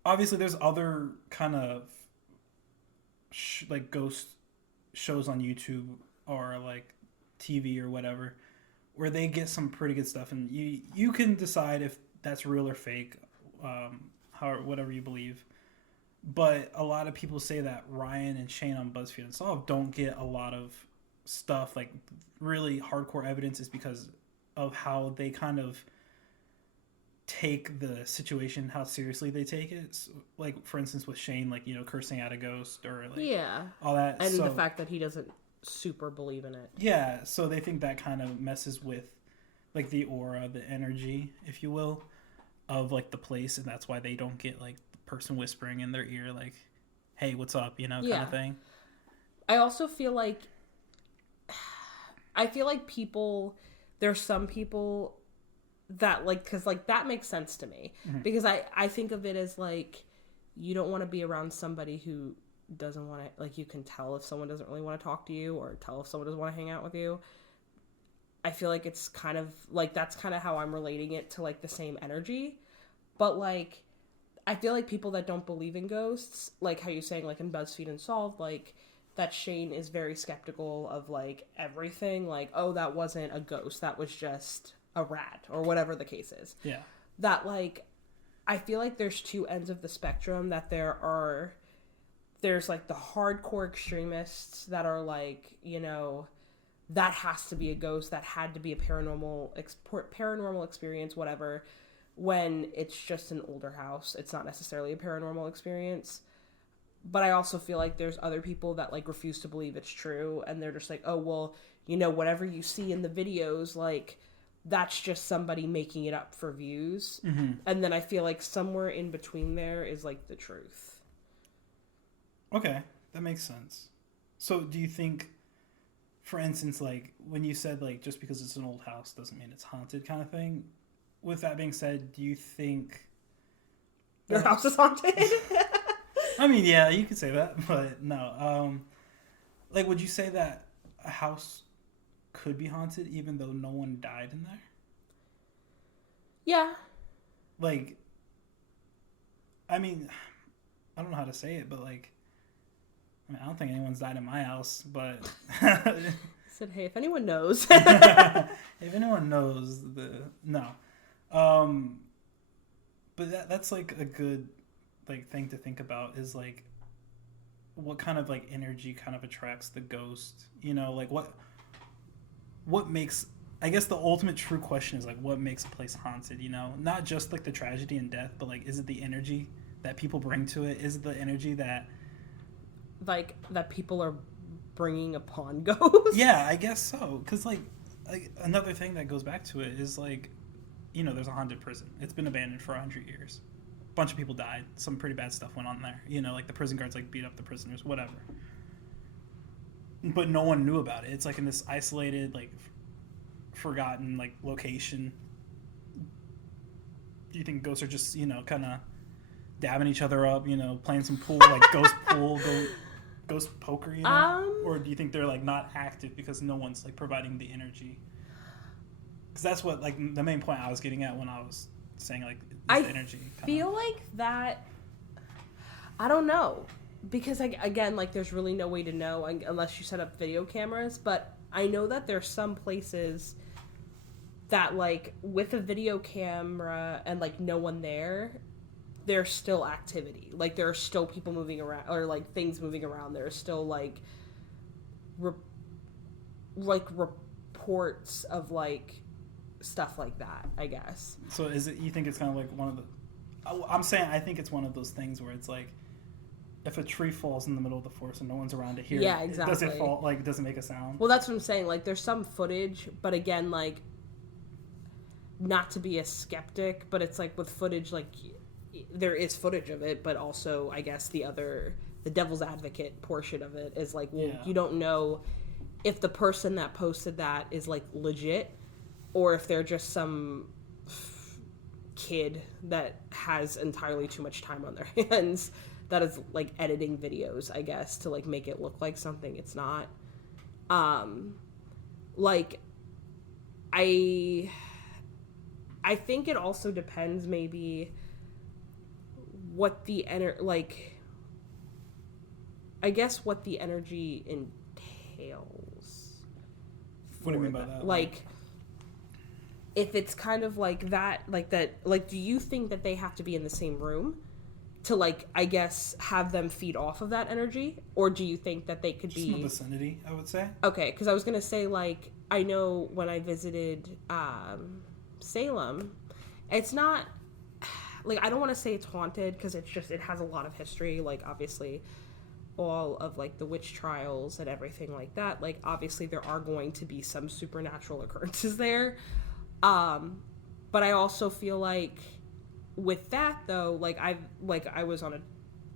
obviously there's other kind of like ghost shows on YouTube or like TV or whatever, where they get some pretty good stuff, and you can decide if that's real or fake, whatever you believe. But a lot of people say that Ryan and Shane on BuzzFeed Unsolved don't get a lot of stuff, like really hardcore evidence, is because of how they kind of take the situation, how seriously they take it. So, like for instance with Shane, like, you know, cursing at a ghost or like all that, and the fact that he doesn't super believe in it. Yeah, so they think that kind of messes with like the aura, the energy, if you will, of like the place, and that's why they don't get like the person whispering in their ear like, hey, what's up, you know, kind of thing. I also feel like there's some people that like, because like that makes sense to me, because I think of it as like, you don't want to be around somebody who doesn't want to, like, you can tell if someone doesn't really want to talk to you, or tell if someone doesn't want to hang out with you. I feel like it's kind of like, that's kind of how I'm relating it to like the same energy. But like I feel like people that don't believe in ghosts, like how you're saying like in BuzzFeed Unsolved, like that Shane is very skeptical of like everything, like, oh, that wasn't a ghost, that was just a rat, or whatever the case is. Yeah. That like I feel like there's two ends of the spectrum, that there's like the hardcore extremists that are like, you know, that has to be a ghost, that had to be a paranormal experience, whatever, when it's just an older house. It's not necessarily a paranormal experience. But I also feel like there's other people that like refuse to believe it's true, and they're just like, oh, well, you know, whatever you see in the videos, like, that's just somebody making it up for views. Mm-hmm. And then I feel like somewhere in between there is like the truth. Okay, that makes sense. So do you think, for instance, like when you said like just because it's an old house doesn't mean it's haunted kind of thing, with that being said, do you think Your house is haunted? I mean, yeah, you could say that, but no. Like, would you say that a house could be haunted even though no one died in there? Yeah. Like, I mean, I don't know how to say it, but like, I mean, I don't think anyone's died in my house, but Said, hey, if anyone knows. if anyone knows, no. But that's like a good like thing to think about is like what kind of like energy kind of attracts the ghost, you know, like what makes, I guess the ultimate true question is like what makes a place haunted, you know, not just like the tragedy and death, but like is it the energy that people bring to it? Is it the energy that like that people are bringing upon ghosts? Yeah, I guess so, because like another thing that goes back to it is like, you know, there's a haunted prison. It's been abandoned for 100 years. A bunch of people died. Some pretty bad stuff went on there. You know, like the prison guards like beat up the prisoners, whatever. But no one knew about it. It's like in this isolated, like forgotten, like location. Do you think ghosts are just, you know, kind of dabbing each other up, you know, playing some pool, like ghost pool, ghost poker, you know? Or do you think they're like not active because no one's like providing the energy? Because that's what like the main point I was getting at when I was saying like the energy. I feel like that. I don't know, because again, like there's really no way to know unless you set up video cameras. But I know that there's some places that like with a video camera and like no one there, there's still activity. Like there are still people moving around or like things moving around. There's still like reports of like stuff like that, I guess. So is it, you think it's kind of like one of the, I'm saying I think it's one of those things where it's like if a tree falls in the middle of the forest and no one's around to hear yeah, it, exactly. does it fall, like does it make a sound? Well, that's what I'm saying. Like there's some footage, but again, like not to be a skeptic, but it's like with footage, like there is footage of it, but also I guess the devil's advocate portion of it is like, well, you don't know if the person that posted that is like legit or if they're just some kid that has entirely too much time on their hands that is like editing videos, I guess, to like make it look like something it's not. Like I think it also depends maybe what the I guess what the energy entails. What do you mean by that? Like if it's kind of like that, like do you think that they have to be in the same room to like, I guess, have them feed off of that energy? Or do you think that they could just in the vicinity, I would say. Okay, because I was going to say, like, I know when I visited Salem, it's not, like, I don't want to say it's haunted because it's just, it has a lot of history, like, obviously all of like the witch trials and everything like that, like obviously there are going to be some supernatural occurrences there. But I also feel like with that though, like I was on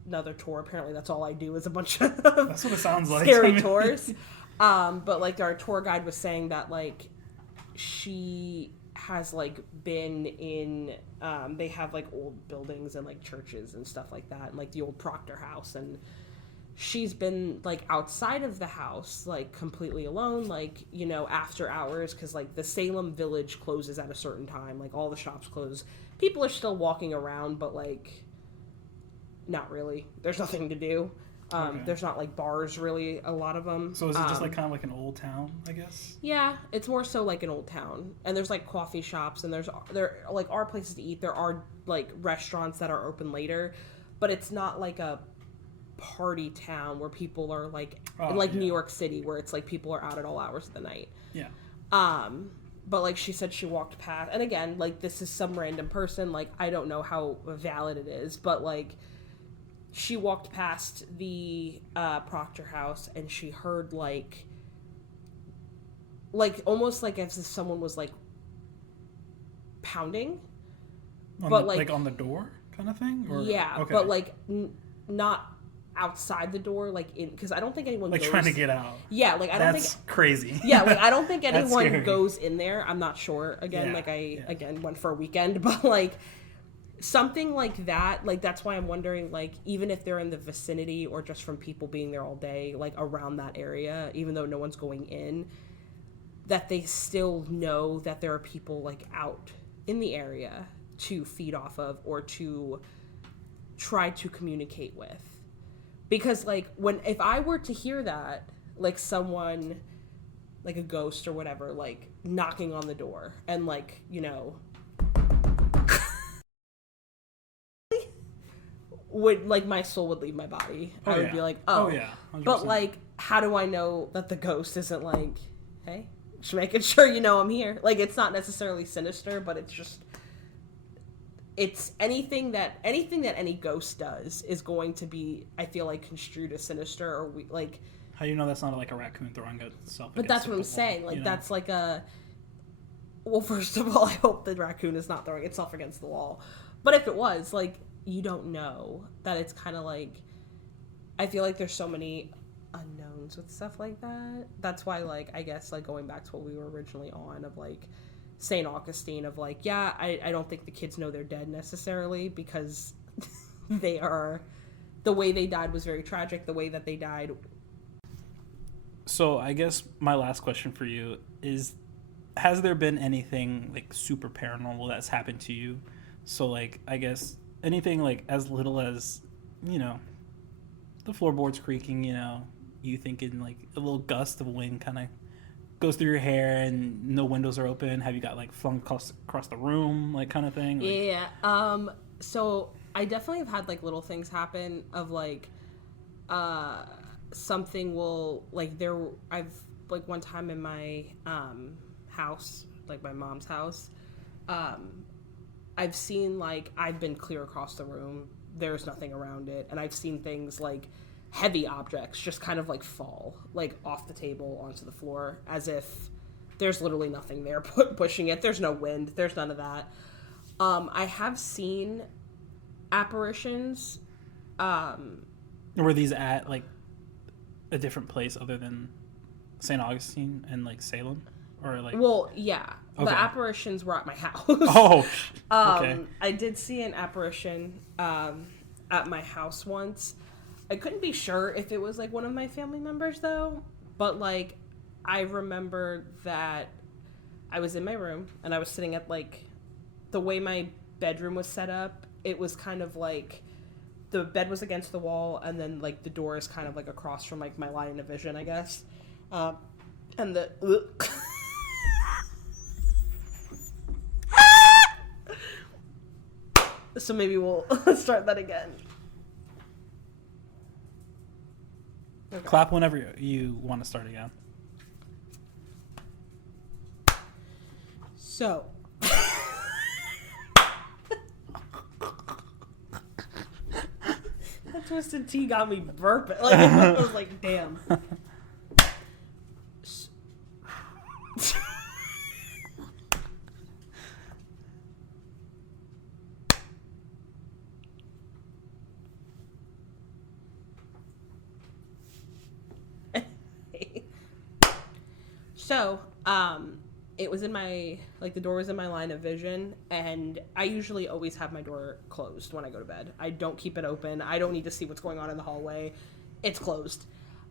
another tour. Apparently that's all I do is a bunch of that's what it sounds like. Scary tours. But like our tour guide was saying that like she has like been in they have like old buildings and like churches and stuff like that, and like the old Proctor House, and she's been like outside of the house like completely alone, like, you know, after hours, because like the Salem village closes at a certain time, like all the shops close, people are still walking around, but like not really, there's nothing to do. Okay. There's not like bars really, a lot of them. So is it just like kind of like an old town, I guess? Yeah, it's more so like an old town, and there's like coffee shops, and there like are places to eat. There are like restaurants that are open later, but it's not like a party town where people are like Oh, in yeah. New York City, where it's like people are out at all hours of the night. Yeah. But like she said, she walked past, and again, like this is some random person, like I don't know how valid it is, but like she walked past the Proctor house and she heard like almost like as if someone was like pounding, but like on the door kind of thing. Or, yeah, okay. but like not outside the door, like in, because I don't think anyone like goes, trying to get out. Yeah, like I don't That's think. crazy. Yeah, like I don't think That's anyone scary. goes in there. I'm not sure. Again, Yeah, like I yeah. again went for a weekend, but like something like that, like that's why I'm wondering, like even if they're in the vicinity or just from people being there all day, like around that area, even though no one's going in, that they still know that there are people like out in the area to feed off of or to try to communicate with. Because like if I were to hear that, like someone, like a ghost or whatever, like knocking on the door and like, you know, would like my soul would leave my body. Oh, I would yeah. be like, Oh, yeah, 100%. But like, how do I know that the ghost isn't like, hey, just making sure you know I'm here? Like, it's not necessarily sinister, but it's just, it's anything that any ghost does is going to be, I feel like, construed as sinister or like. How do you know that's not like a raccoon throwing itself? But that's what I'm saying. Like, that's like a. Well, first of all, I hope the raccoon is not throwing itself against the wall. But if it was, like, you don't know. That it's kind of like. I feel like there's so many unknowns with stuff like that. That's why, like, I guess, like, going back to what we were originally on of, like, St. Augustine of, like, yeah, I don't think the kids know they're dead necessarily because they are. The way they died was very tragic. The way that they died. So I guess my last question for you is, has there been anything like super paranormal that's happened to you? So like, I guess anything like as little as, you know, the floorboards creaking, you know, you thinking like a little gust of wind kind of goes through your hair and no windows are open. Have you got like flung across the room, like kind of thing? Like, yeah. So I definitely have had like little things happen of like, something will like I've like one time in my house, like my mom's house, I've seen like I've been clear across the room, there's nothing around it, and I've seen things like heavy objects just kind of like fall like off the table onto the floor as if there's literally nothing there pushing it. There's no wind, there's none of that. I have seen apparitions. were these at like a different place other than St. Augustine and like Salem, or like? Well, yeah, Okay. the apparitions were at my house. Oh, okay. I did see an apparition at my house once. I couldn't be sure if it was like one of my family members though, but like I remember that I was in my room and I was sitting at like the way my bedroom was set up. It was kind of like the bed was against the wall and then like the door is kind of like across from like my line of vision, I guess. And the so maybe we'll start that again. Okay. Clap whenever you want to start again. So that twisted tea got me burping. Like I was like, damn. So, it was in my, like, the door was in my line of vision, and I usually always have my door closed when I go to bed. I don't keep it open. I don't need to see what's going on in the hallway. It's closed.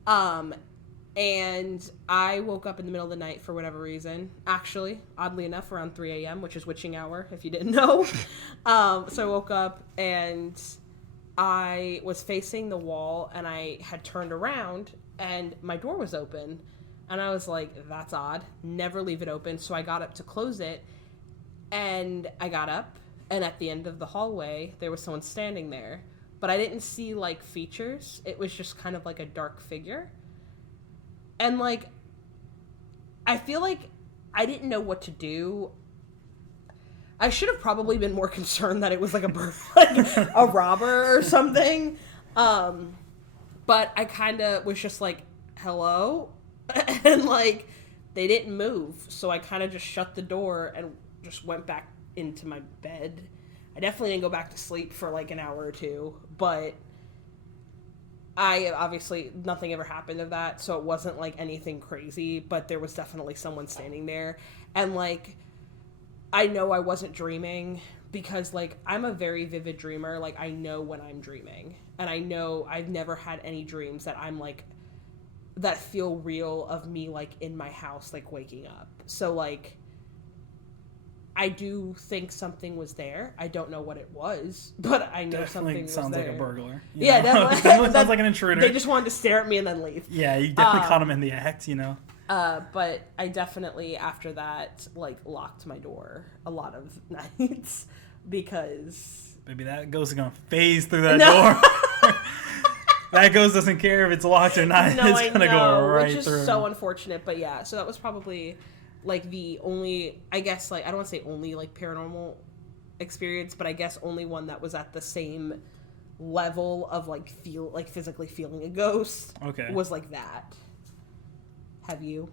And I woke up in the middle of the night for whatever reason. Actually, oddly enough, around 3 a.m., which is witching hour, if you didn't know. So I woke up, and I was facing the wall, and I had turned around, and my door was open. And I was like, that's odd. Never leave it open. So I got up to close it. And I got up. And at the end of the hallway, there was someone standing there. but I didn't see like features. It was just kind of like a dark figure. And like I feel like I didn't know what to do. I should have probably been more concerned that it was like a robber or something. But I kind of was just like, hello? And like they didn't move, so I kind of just shut the door and just went back into my bed. I definitely didn't go back to sleep for like an hour or two, but I obviously nothing ever happened of that, so it wasn't like anything crazy, but there was definitely someone standing there. And like I know I wasn't dreaming because like I'm a very vivid dreamer. Like I know when I'm dreaming, and I know I've never had any dreams that I'm like that feel real of me like in my house like waking up. So like I do think something was there. I don't know what it was, but I know something was there. Sounds like a burglar. Yeah, definitely. Definitely sounds like an intruder. They just wanted to stare at me and then leave. Yeah, you definitely caught him in the act, you know. But I definitely, after that, like, locked my door a lot of nights because... Maybe that ghost is going to phase through that door. That ghost doesn't care if it's locked or not. No, it's going to go right which is through. so unfortunate. But yeah, so that was probably, like, the only, I guess, like, I don't want to say only, like, paranormal experience, but I guess only one that was at the same level of, like, physically feeling a ghost. Okay. Was like that. Have you?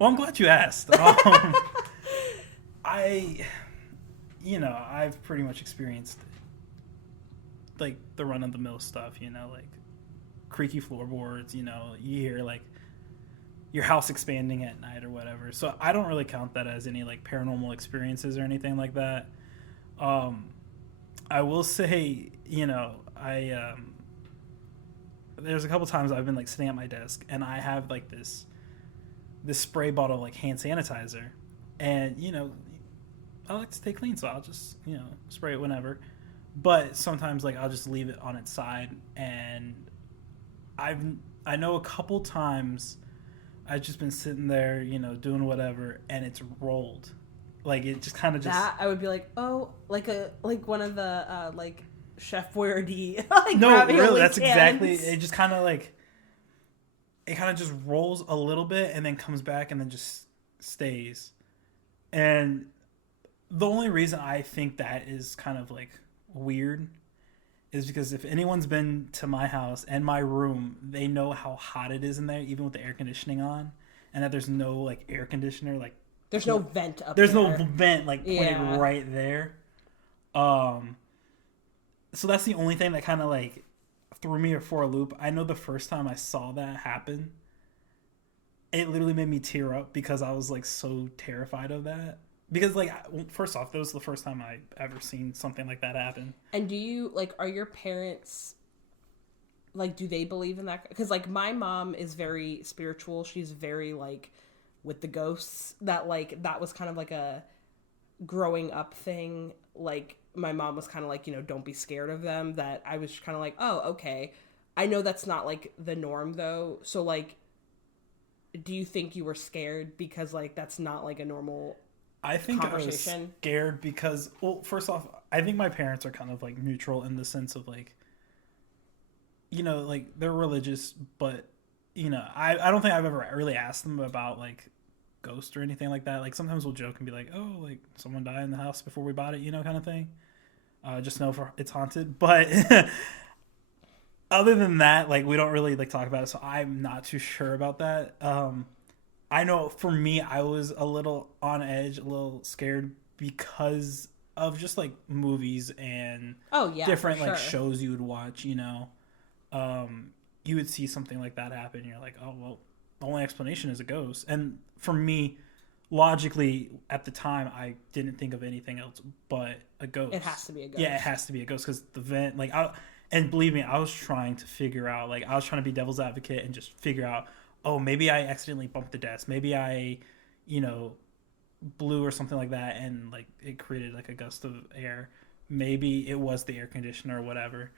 Well, I'm glad you asked. I've pretty much experienced like the run-of-the-mill stuff, like creaky floorboards, you hear like your house expanding at night or whatever. So I don't really count that as any like paranormal experiences or anything like that. I will say, there's a couple times I've been like sitting at my desk and I have like this spray bottle of like hand sanitizer, and I like to stay clean, so I'll just spray it whenever. But sometimes like I'll just leave it on its side, and I know a couple times I've just been sitting there doing whatever, and it's rolled, like it just kind of just that I would be like, oh, like one of the like Chef Boyardee like no really that's cans. Exactly it just kind of like it kind of just rolls a little bit and then comes back and then just stays. And the only reason I think that is kind of like weird is because if anyone's been to my house and my room, they know how hot it is in there even with the air conditioning on, and that there's no like air conditioner, like there's no vent up there's there. no vent like pointed right there. So that's the only thing that kind of like threw me for a loop. I know the first time I saw that happen, it literally made me tear up because I was like so terrified of that. Because like, first off, that was the first time I ever seen something like that happen. And do you like, are your parents like, do they believe in that? Because like my mom is very spiritual. She's very like with the ghosts. That like that was kind of like a growing up thing. Like my mom was kind of like, don't be scared of them. That I was kind of like, oh, okay. I know that's not like the norm though. So like, do you think you were scared because like that's not like a normal I think I was scared because, well, first off, I think my parents are kind of like neutral in the sense of like, like they're religious, but I don't think I've ever really asked them about like ghosts or anything like that. Like sometimes we'll joke and be like, oh, like someone died in the house before we bought it, kind of thing. Just know it's haunted. But other than that, like we don't really like talk about it, so I'm not too sure about that. I know for me, I was a little on edge, a little scared because of just like movies and different like shows you would watch, you would see something like that happen. And you're like, oh, well, the only explanation is a ghost. And for me, logically at the time, I didn't think of anything else but a ghost. It has to be a ghost. Yeah, it has to be a ghost because the vent, like, and believe me, I was trying to figure out, like, I was trying to be devil's advocate and just figure out, oh, maybe I accidentally bumped the desk. Maybe I, blew or something like that, and like it created like a gust of air. Maybe it was the air conditioner or whatever.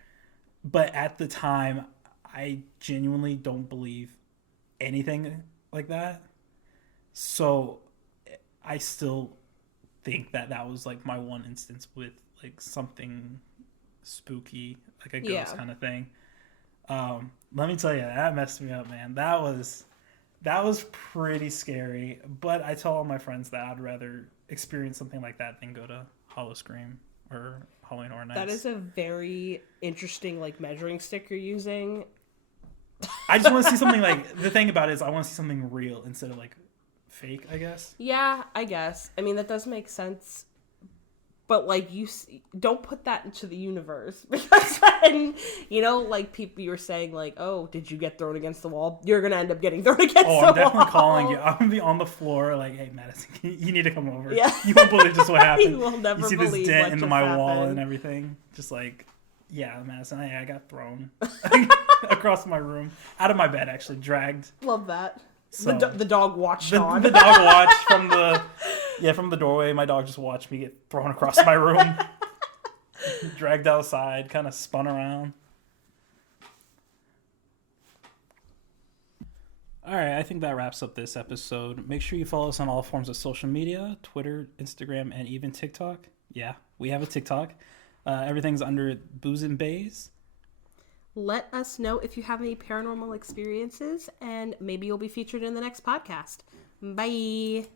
But at the time, I genuinely don't believe anything like that. So I still think that was like my one instance with like something spooky, like a ghost Yeah. kind of thing. Let me tell you, that messed me up, man. That was pretty scary. But I tell all my friends that I'd rather experience something like that than go to Hollow Scream or Halloween Horror Nights. That is a very interesting like measuring stick you're using. I just want to see something like, the thing about it is I want to see something real instead of like fake, I guess. Yeah, I guess. I mean, that does make sense. But like don't put that into the universe, because then, you know, like people, you were saying like, oh, did you get thrown against the wall? You're gonna end up getting thrown against the wall. Oh, I'm definitely calling you. I'm gonna be on the floor like, hey, Madison, you need to come over. Yeah. You won't believe just what happened. You will never you see believe this dent what into just my wall happened. and everything. Just like, yeah, Madison, I got thrown across my room, out of my bed, actually, dragged. Love that. So, The dog watched on. The dog watched from the doorway. My dog just watched me get thrown across my room. Dragged outside, kind of spun around. All right, I think that wraps up this episode. Make sure you follow us on all forms of social media, Twitter, Instagram, and even TikTok. Yeah, we have a TikTok. Everything's under Boos and Bays. Let us know if you have any paranormal experiences, and maybe you'll be featured in the next podcast. Bye.